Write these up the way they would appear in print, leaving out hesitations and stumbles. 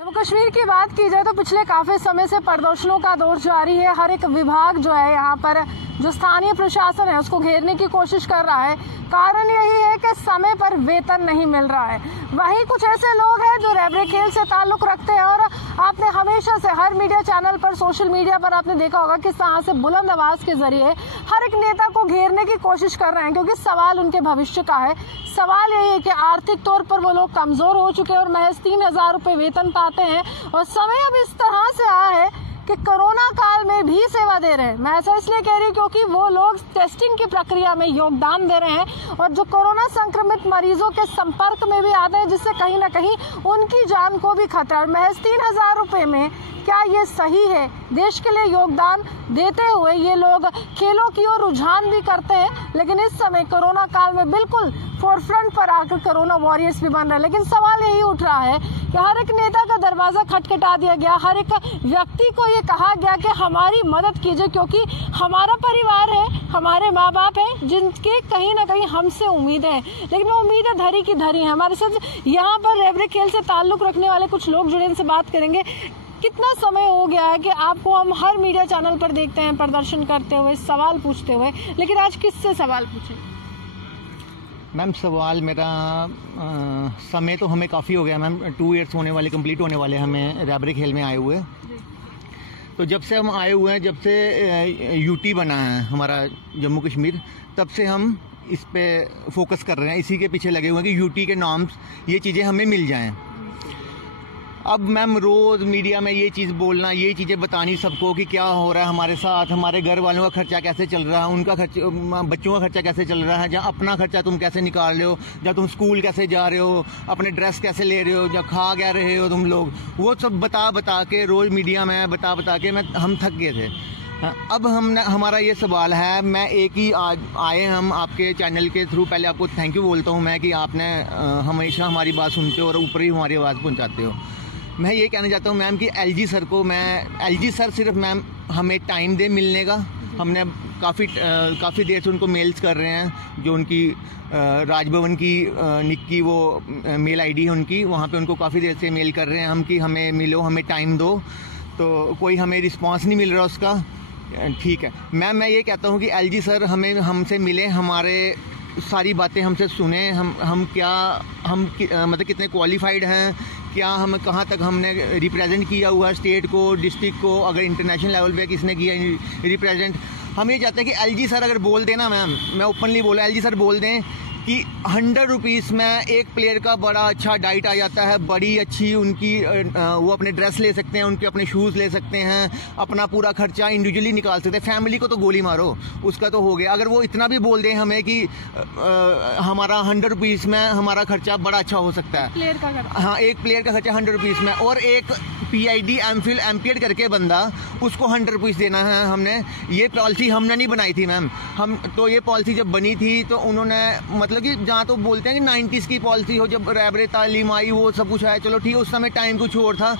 जम्मू कश्मीर की बात की जाए तो पिछले काफी समय से प्रदर्शनों का दौर जारी है। हर एक विभाग जो है यहाँ पर जो स्थानीय प्रशासन है उसको घेरने की कोशिश कर रहा है। कारण यही है कि समय पर वेतन नहीं मिल रहा है। वहीं कुछ ऐसे लोग हैं जो रेबरे खेल से ताल्लुक रखते हैं और आपने हमेशा से हर मीडिया चैनल पर, सोशल मीडिया पर आपने देखा होगा किस तरह से बुलंद आवाज के जरिए हर एक नेता को घेरने की कोशिश कर रहे हैं, क्योंकि सवाल उनके भविष्य का है। सवाल यही है कि आर्थिक तौर पर वो लोग कमजोर हो चुके हैं और महज 3,000 रुपए वेतन पाते हैं और समय अब इस तरह से आया है कि कोरोना काल में भी सेवा दे रहे हैं। मैं ऐसा इसलिए कह रही हूँ क्योंकि वो लोग टेस्टिंग की प्रक्रिया में योगदान दे रहे हैं और जो कोरोना संक्रमित मरीजों के संपर्क में भी आते हैं, जिससे कहीं ना कहीं उनकी जान को भी खतरा है। महज 3,000 रुपए में क्या ये सही है? देश के लिए योगदान देते हुए ये लोग खेलों की ओर रुझान भी करते हैं, लेकिन इस समय कोरोना काल में बिल्कुल फोरफ्रंट पर आकर कोरोना वॉरियर्स भी बन रहे हैं। लेकिन सवाल यही उठ रहा है कि हर एक नेता का दरवाजा खटखटा दिया गया, हर एक व्यक्ति को ये कहा गया कि हमारी मदद कीजिए, क्योंकि हमारा परिवार है, हमारे माँ बाप हैं जिनके कहीं ना कहीं हमसे उम्मीद है, लेकिन वो उम्मीदें धरी की धरी हैं। हमारे साथ यहाँ पर रेबरे खेल से ताल्लुक रखने वाले कुछ लोग जुड़े, इनसे बात करेंगे। कितना समय हो गया है कि आपको हम हर मीडिया चैनल पर देखते हैं प्रदर्शन करते हुए, सवाल पूछते हुए, लेकिन आज किससे सवाल पूछे? मैम सवाल मेरा समय तो हमें काफ़ी हो गया मैम, 2 ईयर्स होने वाले, कंप्लीट होने वाले हमें रेबरे खेल में आए हुए। तो जब से हम आए हुए हैं, जब से यूटी बना है हमारा जम्मू कश्मीर, तब से हम इस पे फोकस कर रहे हैं, इसी के पीछे लगे हुए हैं कि यूटी के नॉर्म्स, ये चीज़ें हमें मिल जाएं। अब मैम रोज़ मीडिया में ये चीज़ बोलना, ये चीज़ें बतानी सबको कि क्या हो रहा है हमारे साथ, हमारे घर वालों का खर्चा कैसे चल रहा है, उनका खर्चा, बच्चों का खर्चा कैसे चल रहा है, जहाँ अपना खर्चा तुम कैसे निकाल रहे हो, जहाँ तुम स्कूल कैसे जा रहे हो, अपने ड्रेस कैसे ले रहे हो, जहाँ खा क्या रहे हो तुम लोग, वो सब बता के रोज़ मीडिया में बता के हम थक गए थे। अब हमारा ये सवाल है, मैं एक ही आज आए हम आपके चैनल के थ्रू, पहले आपको थैंक यू बोलता हूँ मैं कि आपने हमेशा हमारी बात सुनते हो और ऊपर ही हमारी आवाज़ पहुँचाते हो। मैं ये कहना चाहता हूँ मैम कि एलजी सर को एलजी सर सिर्फ मैम हमें टाइम दे मिलने का। हमने काफ़ी देर से उनको मेल्स कर रहे हैं, जो उनकी राजभवन की निक की वो मेल आईडी है उनकी, वहाँ पे उनको काफ़ी देर से मेल कर रहे हैं हम कि हमें मिलो, हमें टाइम दो, तो कोई हमें रिस्पांस नहीं मिल रहा उसका। ठीक है मैम, मैं ये कहता हूँ कि एलजी सर हमसे मिले, हमारे सारी बातें हमसे सुने, मतलब कितने क्वालिफाइड हैं, क्या हम कहाँ तक हमने रिप्रेजेंट किया हुआ है स्टेट को, डिस्ट्रिक्ट को, अगर इंटरनेशनल लेवल पे किसने किया रिप्रेजेंट। हम ये चाहते हैं कि एलजी सर अगर बोल देना मैम, मैं ओपनली बोला, एलजी सर बोल दें कि 100 रुपीज़ में एक प्लेयर का बड़ा अच्छा डाइट आ जाता है, बड़ी अच्छी उनकी वो अपने ड्रेस ले सकते हैं, उनके अपने शूज़ ले सकते हैं, अपना पूरा खर्चा इंडिविजुअली निकाल सकते हैं। फैमिली को तो गोली मारो, उसका तो हो गया। अगर वो इतना भी बोल दें हमें कि हमारा 100 रुपीज़ में हमारा खर्चा बड़ा अच्छा हो सकता है, प्लेयर का खर्चा, हाँ एक प्लेयर का खर्चा 100 रुपीज़ में, और एक PID एमफिल एमपीएड करके बंदा, उसको 100 रुपीज़ देना है। हमने ये पॉलिसी हमने नहीं बनाई थी मैम, हम तो ये पॉलिसी जब बनी थी तो उन्होंने मतलब कि जहाँ तो बोलते हैं कि 90s की पॉलिसी हो, जब रेबरे तालीम आई वो सब कुछ आया, चलो ठीक है, उस समय टाइम कुछ और था,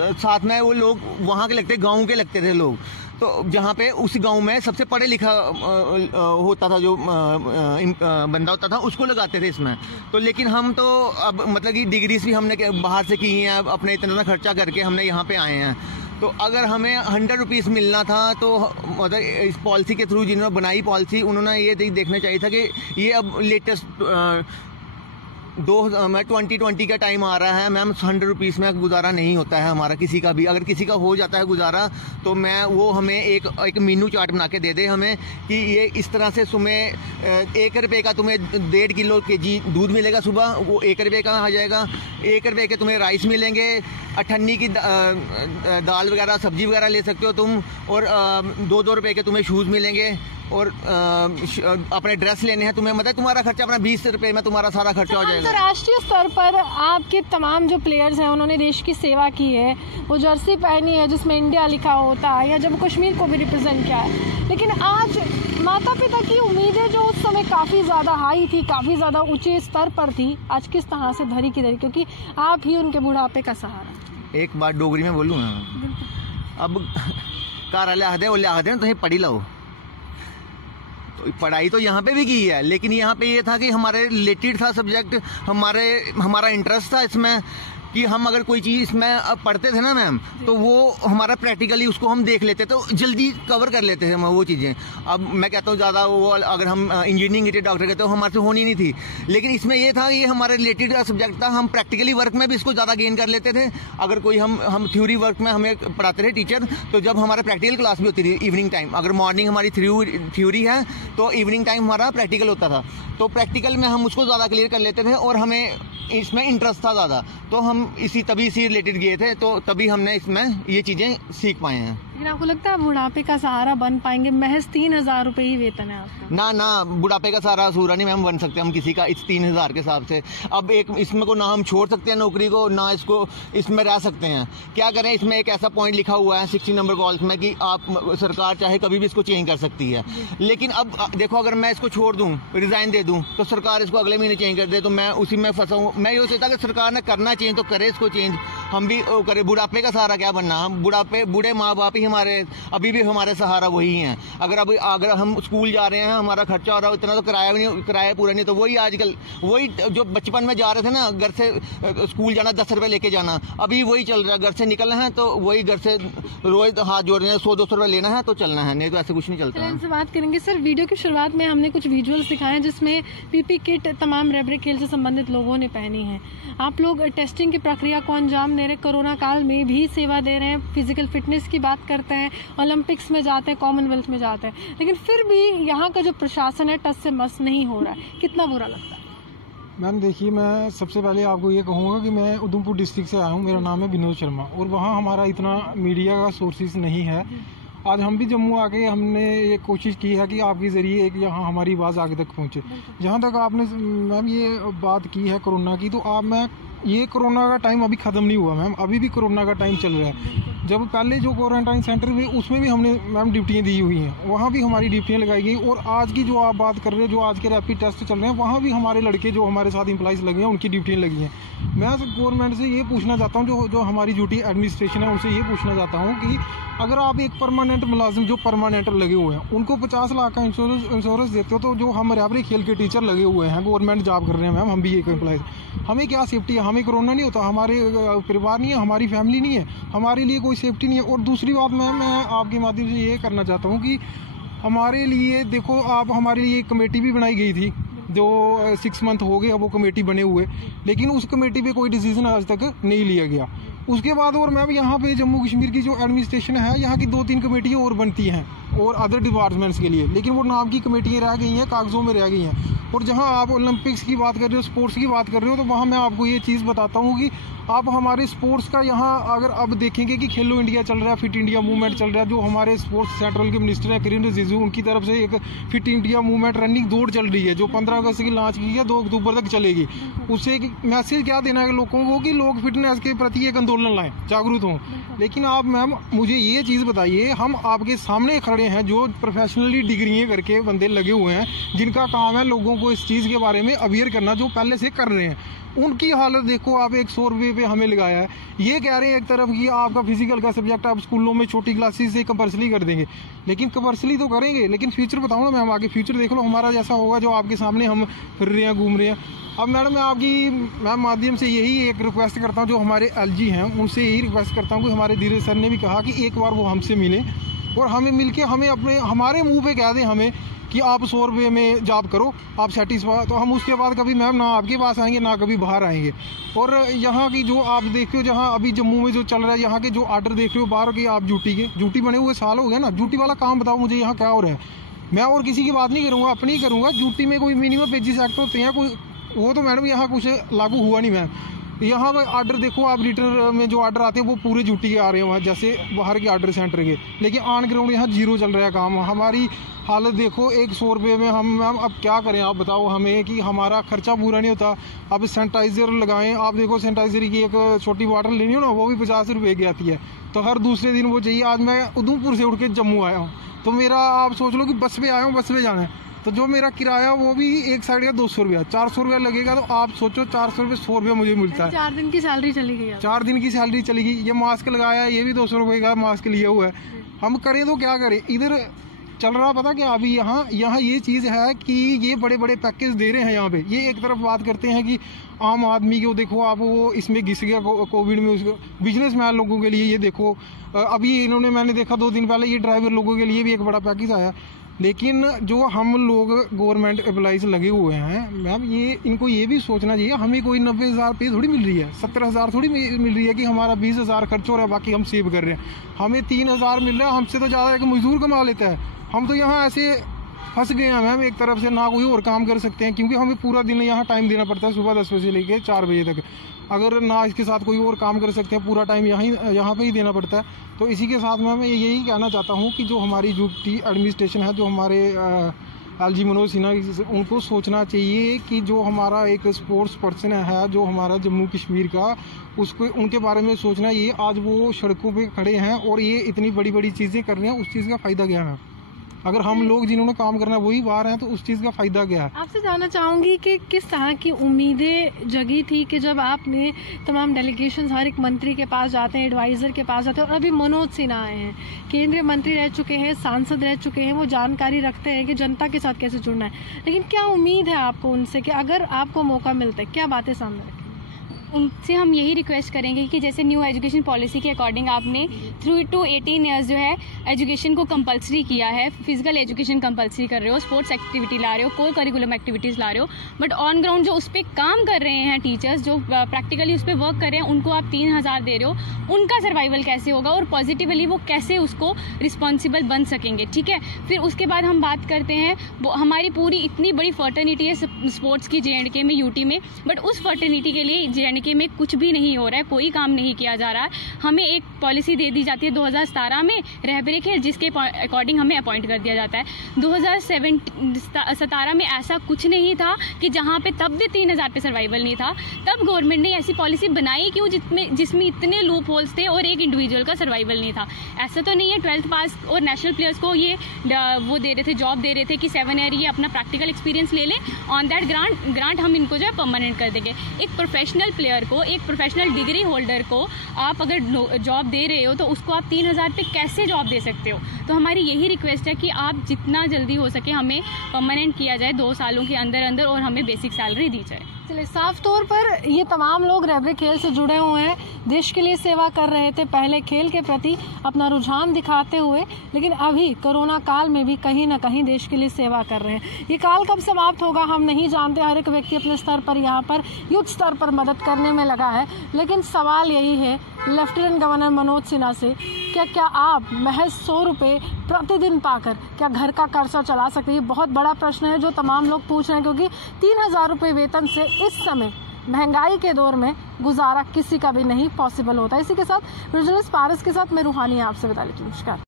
साथ में वो लोग वहाँ के लगते, गाँव के लगते थे लोग, तो जहाँ पे उस गांव में सबसे पढ़े लिखा होता था, जो बंदा होता था, उसको लगाते थे इसमें। तो लेकिन हम तो अब मतलब कि डिग्रीज भी हमने बाहर से की हैं, अपने इतना खर्चा करके हमने यहाँ पे आए हैं। तो अगर हमें 100 रुपीज़ मिलना था तो मतलब इस पॉलिसी के थ्रू जिन्होंने बनाई पॉलिसी, उन्होंने ये देखना चाहिए था कि ये अब लेटेस्ट 2020 का टाइम आ रहा है मैम, 100 रुपीज़ में गुजारा नहीं होता है हमारा किसी का भी। अगर किसी का हो जाता है गुजारा तो वो हमें एक मीनू चार्ट बना के दे दे हमें कि ये इस तरह से तुम्हें 1 रुपये का तुम्हें 1.5 किलो केजी दूध मिलेगा सुबह, वो 1 रुपये का आ जाएगा। 1 रुपये के तुम्हें राइस मिलेंगे, 98 की दाल वगैरह सब्जी वगैरह ले सकते हो तुम, और 2-2 रुपये के तुम्हें शूज़ मिलेंगे, और अपने ड्रेस लेने हैं तुम्हें, मतलब तुम्हारा खर्चा अपना 20 रुपये में तुम्हारा सारा खर्चा हो जाएगा। अंतर्राष्ट्रीय स्तर पर आपके तमाम जो प्लेयर्स हैं उन्होंने देश की सेवा की है, वो जर्सी पहनी है जिसमें इंडिया लिखा होता है, या जम्मू कश्मीर को भी रिप्रेजेंट किया है, लेकिन आज माता पिता की उम्मीदें जो उस समय काफ़ी ज़्यादा हाई थी, काफ़ी ज़्यादा ऊंचे स्तर पर थी, आज किस तरह से धरी की धरी, क्योंकि आप ही उनके बुढ़ापे का सहारा। एक बात डोगरी में बोलूँ ना, अब घर वाले आखते वो आखते तुम पढ़ी लो, तो पढ़ाई तो यहाँ पे भी की है, लेकिन यहाँ पे ये था कि हमारे रिलेटेड था सब्जेक्ट, हमारा इंटरेस्ट था इसमें कि हम अगर कोई चीज़ इसमें पढ़ते थे ना मैम, तो वो हमारा प्रैक्टिकली उसको हम देख लेते तो जल्दी कवर कर लेते थे हम वो चीज़ें। अब मैं कहता हूँ ज़्यादा वो अगर हम इंजीनियरिंग के डॉक्टर कहते हो हमारे से होनी नहीं थी, लेकिन इसमें ये था, ये हमारे रिलेटेड सब्जेक्ट था, हम प्रैक्टिकली वर्क में भी इसको ज़्यादा गेन कर लेते थे। अगर कोई हम थ्योरी वर्क में हमें पढ़ाते थे टीचर, तो जब हमारा प्रैक्टिकल क्लास भी होती थी इवनिंग टाइम, अगर मॉर्निंग हमारी थ्योरी है तो इवनिंग टाइम हमारा प्रैक्टिकल होता था, तो प्रैक्टिकल में हम उसको ज़्यादा क्लियर कर लेते थे और हमें इसमें इंटरेस्ट था ज़्यादा, तो हम तभी इसी रिलेटेड गए थे, तो तभी हमने इसमें ये चीज़ें सीख पाए हैं। लेकिन आपको लगता है बुढ़ापे का सहारा बन पाएंगे? महज 3,000 रुपए ही वेतन है आपका। ना बुढ़ापे का सहारा सूरा नहीं मैम बन सकते हम किसी का इस 3,000 के हिसाब से। अब एक इसमें को ना हम छोड़ सकते हैं नौकरी को, ना इसको इसमें रह सकते हैं। क्या करें, इसमें एक ऐसा पॉइंट लिखा हुआ है 60 नंबर कॉल्स में कि आप सरकार चाहे कभी भी इसको चेंज कर सकती है। लेकिन अब देखो, अगर मैं इसको छोड़ दूँ, रिजाइन दे दूँ, तो सरकार इसको अगले महीने चेंज कर दे, तो मैं उसी में फंसा हूँ। मैं ये सोचता कि सरकार ने करना चेंज तो करे इसको चेंज, हम भी करे। बुढ़ापे का सहारा क्या बनना, हम बूढ़े माँ बाप ही हमारे अभी भी हमारे सहारा वही हैं। अगर हम स्कूल जा रहे हैं, हमारा खर्चा हो रहा है, इतना तो किराया पूरा नहीं, तो वही आजकल वही जो बचपन में जा रहे थे ना, घर से स्कूल जाना 10 रुपये लेके जाना, अभी वही चल रहा है। घर से निकलना है तो वही घर से रोज हाथ जोड़ रहे हैं, 100-200 रुपये लेना है तो चलना है, नहीं तो ऐसे कुछ नहीं चलता है। इनसे बात करेंगे सर। वीडियो की शुरुआत में हमने कुछ विजुअल्स दिखाए हैं जिसमें पीपी किट तमाम रैबरिक खेल से संबंधित लोगों ने पहनी है। आप लोग टेस्टिंग की प्रक्रिया को अंजाम दे रहे, कोरोना काल में भी सेवा दे रहे हैं, फिजिकल फिटनेस की बात करते हैं, ओलंपिक्स में जाते हैं, कॉमनवेल्थ में जाते हैं, लेकिन फिर भी यहाँ का जो प्रशासन है टस से मस नहीं हो रहा है। कितना बुरा लगता है? मैम देखिए, मैं सबसे पहले आपको ये कहूँगा कि मैं उधमपुर डिस्ट्रिक्ट से आया हूँ, मेरा नाम है विनोद शर्मा, और वहाँ हमारा इतना मीडिया का सोर्सेज नहीं है। आज हम भी जम्मू आके हमने ये कोशिश की है कि आपके ज़रिए एक यहाँ हमारी आवाज़ आगे तक पहुँचे। जहाँ तक आपने मैम ये बात की है कोरोना की, तो ये कोरोना का टाइम अभी ख़त्म नहीं हुआ मैम, अभी भी कोरोना का टाइम चल रहा है। जब पहले जो क्वारंटाइन सेंटर हुए उसमें भी हमने मैम ड्यूटियाँ दी हुई हैं, वहाँ भी हमारी ड्यूटियाँ लगाई गई। और आज की जो आप बात कर रहे हो, जो आज के रैपिड टेस्ट चल रहे हैं, वहाँ भी हमारे लड़के जो हमारे साथ एम्प्लॉइज़ लगे हैं उनकी ड्यूटियाँ लगी हैं। मैं गवर्नमेंट से ये पूछना चाहता हूँ, जो हमारी ड्यूटी एडमिनिस्ट्रेशन है, उनसे ये पूछना चाहता हूँ कि अगर आप एक परमानेंट मुलाजिम जो परमानेंट लगे हुए हैं उनको 50 लाख का इंश्योरेंस देते हो, तो जो हम रैबरिक खेल के टीचर लगे हुए हैं, गवर्नमेंट जॉब कर रहे हैं मैम, हम भी एक एम्प्लॉय, हमें क्या सेफ्टी है? हमें कोरोना नहीं होता, हमारे परिवार नहीं है, हमारी फैमिली नहीं है, हमारे लिए कोई सेफ्टी नहीं है। और दूसरी बात मैम, मैं आपके माध्यम से ये करना चाहता हूँ कि हमारे लिए देखो, आप हमारे लिए एक कमेटी भी बनाई गई थी जो 6 मंथ हो गए अब वो कमेटी बने हुए, लेकिन उस कमेटी पे कोई डिसीजन आज तक नहीं लिया गया। उसके बाद और मैम यहाँ पे जम्मू कश्मीर की जो एडमिनिस्ट्रेशन है, यहाँ की 2-3 कमेटियाँ और बनती हैं और अदर डिपार्टमेंट्स के लिए, लेकिन वो नाम की कमेटियाँ रह गई हैं, कागजों में रह गई हैं। और जहाँ आप ओलंपिक्स की बात कर रहे हो, स्पोर्ट्स की बात कर रहे हो, तो वहाँ मैं आपको ये चीज़ बताता हूँ कि आप हमारे स्पोर्ट्स का यहाँ अगर अब देखेंगे कि खेलो इंडिया चल रहा है, फिट इंडिया मूवमेंट चल रहा है, जो हमारे स्पोर्ट्स सेंट्रल के मिनिस्टर हैं किरण रिजिजू, उनकी तरफ से एक फिट इंडिया मूवमेंट रनिंग दौड़ चल रही है जो 15 अगस्त की लॉन्च की है, 2 अक्टूबर तक चलेगी। उससे एक मैसेज क्या देना है लोगों को कि लोग फिटनेस के प्रति एक आंदोलन लाएं, जागरूक हों। लेकिन आप मैम मुझे ये चीज़ बताइए, हम आपके सामने खड़े हैं, जो प्रोफेशनली डिग्रियाँ करके बंदे लगे हुए हैं, जिनका काम है लोगों को इस चीज़ के बारे में अवेयर करना, जो पहले से कर रहे हैं, उनकी हालत देखो आप। 100 रुपये पे हमें लगाया है, ये कह रहे हैं एक तरफ कि आपका फिजिकल का सब्जेक्ट आप स्कूलों में छोटी क्लासेस से कंपल्सरी कर देंगे, लेकिन कंपल्सरी तो करेंगे, लेकिन फ्यूचर बताओ ना मैम, आगे फ्यूचर देख लो हमारा जैसा होगा जो आपके सामने हम फिर रहे हैं, घूम रहे हैं। अब मैडम मैं आपकी मैम माध्यम से यही एक रिक्वेस्ट करता हूँ, जो हमारे एलजी हैं उनसे यही रिक्वेस्ट करता हूँ कि हमारे धीरज सर ने भी कहा कि एक बार वो हमसे मिले और हमें मिलके हमें हमारे मुँह पे कह दें हमें कि आप 100 रुपये में जॉब करो, आप सेटिस्फाई, तो हम उसके बाद कभी मैम ना आपके पास आएंगे ना कभी बाहर आएंगे। और यहाँ की जो आप देख रहे हो, जहाँ अभी जम्मू में जो चल रहा है, यहाँ के जो ऑर्डर देख रहे हो बाहर के, आप ड्यूटी बने हुए साल हो गया ना, ड्यूटी वाला काम बताओ मुझे यहाँ क्या हो रहा है। मैं और किसी की बात नहीं करूँगा, अपनी ही करूँगा। ड्यूटी में कोई मिनिमम पेजेस एक्ट होते हैं, कोई वो तो मैडम यहाँ कुछ लागू हुआ नहीं मैम। यहाँ पर ऑर्डर देखो आप, रिटर्न में जो ऑर्डर आते हैं वो पूरे ड्यूटी के आ रहे हैं वहाँ, जैसे बाहर के ऑर्डर सेंटर के, लेकिन ऑन ग्राउंड यहाँ 0 चल रहा है काम। हमारी हालत देखो, 100 रुपये में हम मैम अब क्या करें आप बताओ हमें, कि हमारा खर्चा पूरा नहीं होता। अब सैनिटाइज़र लगाएं, आप देखो सैनिटाइज़र की एक छोटी बॉटल लेनी हो ना, वो भी 50 रुपये की आती है, तो हर दूसरे दिन वो चाहिए। आज मैं उधमपुर से उठ के जम्मू आया हूँ, तो मेरा आप सोच लो कि बस में आया हूँ, बस में जाना है, तो जो मेरा किराया वो भी एक साइड का 200 रुपया, 400 रुपया लगेगा। तो आप सोचो 400 रुपये 100 रुपया मुझे मिलता है। 4 दिन की सैलरी चली गई। 4 दिन की सैलरी चली गई। ये मास्क लगाया है, ये भी 200 रुपये का मास्क लिया हुआ है। हम करें तो क्या करें? इधर चल रहा पता क्या अभी यहाँ ये चीज़ है कि ये बड़े बड़े पैकेज दे रहे हैं यहाँ पे। ये एक तरफ बात करते हैं कि आम आदमी को देखो आप वो इसमें घिस गया कोविड में, उसको बिजनेसमैन लोगों के लिए ये देखो अभी इन्होंने मैंने देखा 2 दिन पहले ये ड्राइवर लोगों के लिए भी एक बड़ा पैकेज आया। लेकिन जो हम लोग गवर्नमेंट एम्प्लॉइज लगे हुए हैं मैम, ये इनको ये भी सोचना चाहिए हमें कोई 90,000 पे थोड़ी मिल रही है, 70,000 थोड़ी मिल रही है कि हमारा 20,000 खर्च हो रहा है बाकी हम सेव कर रहे हैं। हमें 3,000 मिल रहा है, हमसे तो ज़्यादा एक मजदूर कमा लेता है। हम तो यहाँ ऐसे फंस गए हैं मैम, एक तरफ से ना कोई और काम कर सकते हैं क्योंकि हमें पूरा दिन यहाँ टाइम देना पड़ता है, सुबह 10 बजे लेके 4 बजे तक। अगर ना इसके साथ कोई और काम कर सकते हैं, पूरा टाइम यहाँ पे ही देना पड़ता है। तो इसी के साथ मैं यही कहना चाहता हूँ कि जो हमारी ड्यूटी एडमिनिस्ट्रेशन है, जो हमारे LG मनोज सिन्हा, उनको सोचना चाहिए कि जो हमारा एक स्पोर्ट्स पर्सन है जो हमारा जम्मू कश्मीर का, उसको उनके बारे में सोचना। ये आज वो सड़कों पे खड़े हैं और ये इतनी बड़ी बड़ी चीज़ें कर रहे हैं, उस चीज़ का फ़ायदा क्या है? अगर हम लोग जिन्होंने काम करना है वही बाहर हैं तो उस चीज़ का फ़ायदा क्या है? आपसे जानना चाहूँगी कि किस तरह की उम्मीदें जगी थी कि जब आपने तमाम डेलीगेशन हर एक मंत्री के पास जाते हैं, एडवाइज़र के पास जाते हैं, और अभी मनोज सिन्हा आए हैं, केंद्रीय मंत्री रह चुके हैं, सांसद रह चुके हैं, वो जानकारी रखते हैं कि जनता के साथ कैसे जुड़ना है। लेकिन क्या उम्मीद है आपको उनसे कि अगर आपको मौका मिलता है, क्या बातें सामने रखें? उनसे हम यही रिक्वेस्ट करेंगे कि जैसे न्यू एजुकेशन पॉलिसी के अकॉर्डिंग आपने 3 to 18 ईयर्स जो है एजुकेशन को कंपलसरी किया है, फिजिकल एजुकेशन कंपलसरी कर रहे हो, स्पोर्ट्स एक्टिविटी ला रहे हो, को करिकुलम एक्टिविटीज़ ला रहे हो, बट ऑन ग्राउंड जो उस पर काम कर रहे हैं टीचर्स, जो प्रैक्टिकली उस पर वर्क कर रहे हैं, उनको आप 3,000 दे रहे हो, उनका सर्वाइवल कैसे होगा और पॉजिटिवली वो कैसे उसको रिस्पॉन्सिबल बन सकेंगे। ठीक है, फिर उसके बाद हम बात करते हैं हमारी पूरी इतनी बड़ी फर्टर्निटी है स्पोर्ट्स की JNK में, UT में, बट उस फर्टर्निटी के लिए JNK में कुछ भी नहीं हो रहा है, कोई काम नहीं किया जा रहा है। हमें एक पॉलिसी दे दी जाती है 2017 में रहबरे खेल, जिसके अकॉर्डिंग हमें अपॉइंट कर दिया जाता है। 2017 में ऐसा कुछ नहीं था कि जहां पे तब भी 3,000 पे सर्वाइवल नहीं था। तब गवर्नमेंट ने ऐसी पॉलिसी बनाई क्यों जिसमें इतने लूप होल्स थे और एक इंडिविजुअल का सर्वाइवल नहीं था। ऐसा तो नहीं है 12th पास और नेशनल प्लेयर्स को ये वो दे रहे थे, जॉब दे रहे थे कि 7 ईयर ये अपना प्रैक्टिकल एक्सपीरियंस ले लें, ऑन दैट ग्रांट हम इनको जो है परमानेंट कर देंगे। एक प्रोफेशनल प्लेयर को, एक प्रोफेशनल डिग्री होल्डर को आप अगर जॉब दे रहे हो तो उसको आप 3,000 पे कैसे जॉब दे सकते हो? तो हमारी यही रिक्वेस्ट है कि आप जितना जल्दी हो सके हमें परमानेंट किया जाए 2 सालों के अंदर और हमें बेसिक सैलरी दी जाए। चलिए, साफ तौर पर ये तमाम लोग रहबरे खेल से जुड़े हुए हैं, देश के लिए सेवा कर रहे थे, पहले खेल के प्रति अपना रुझान दिखाते हुए, लेकिन अभी कोरोना काल में भी कहीं ना कहीं देश के लिए सेवा कर रहे हैं। ये काल कब समाप्त होगा हम नहीं जानते, हर एक व्यक्ति अपने स्तर पर यहाँ पर युद्ध स्तर पर मदद करने में लगा है। लेकिन सवाल यही है लेफ्टिनेंट गवर्नर मनोज सिन्हा से, क्या आप महज 100 रुपये प्रतिदिन पाकर क्या घर का खर्चा चला सकते हैं? ये बहुत बड़ा प्रश्न है जो तमाम लोग पूछ रहे हैं, क्योंकि 3,000 रुपये वेतन से इस समय महंगाई के दौर में गुजारा किसी का भी नहीं पॉसिबल होता है। इसी के साथ जर्नलिस्ट पारस के साथ मैं रूहानी आपसे विदा लेती हूँ। नमस्कार।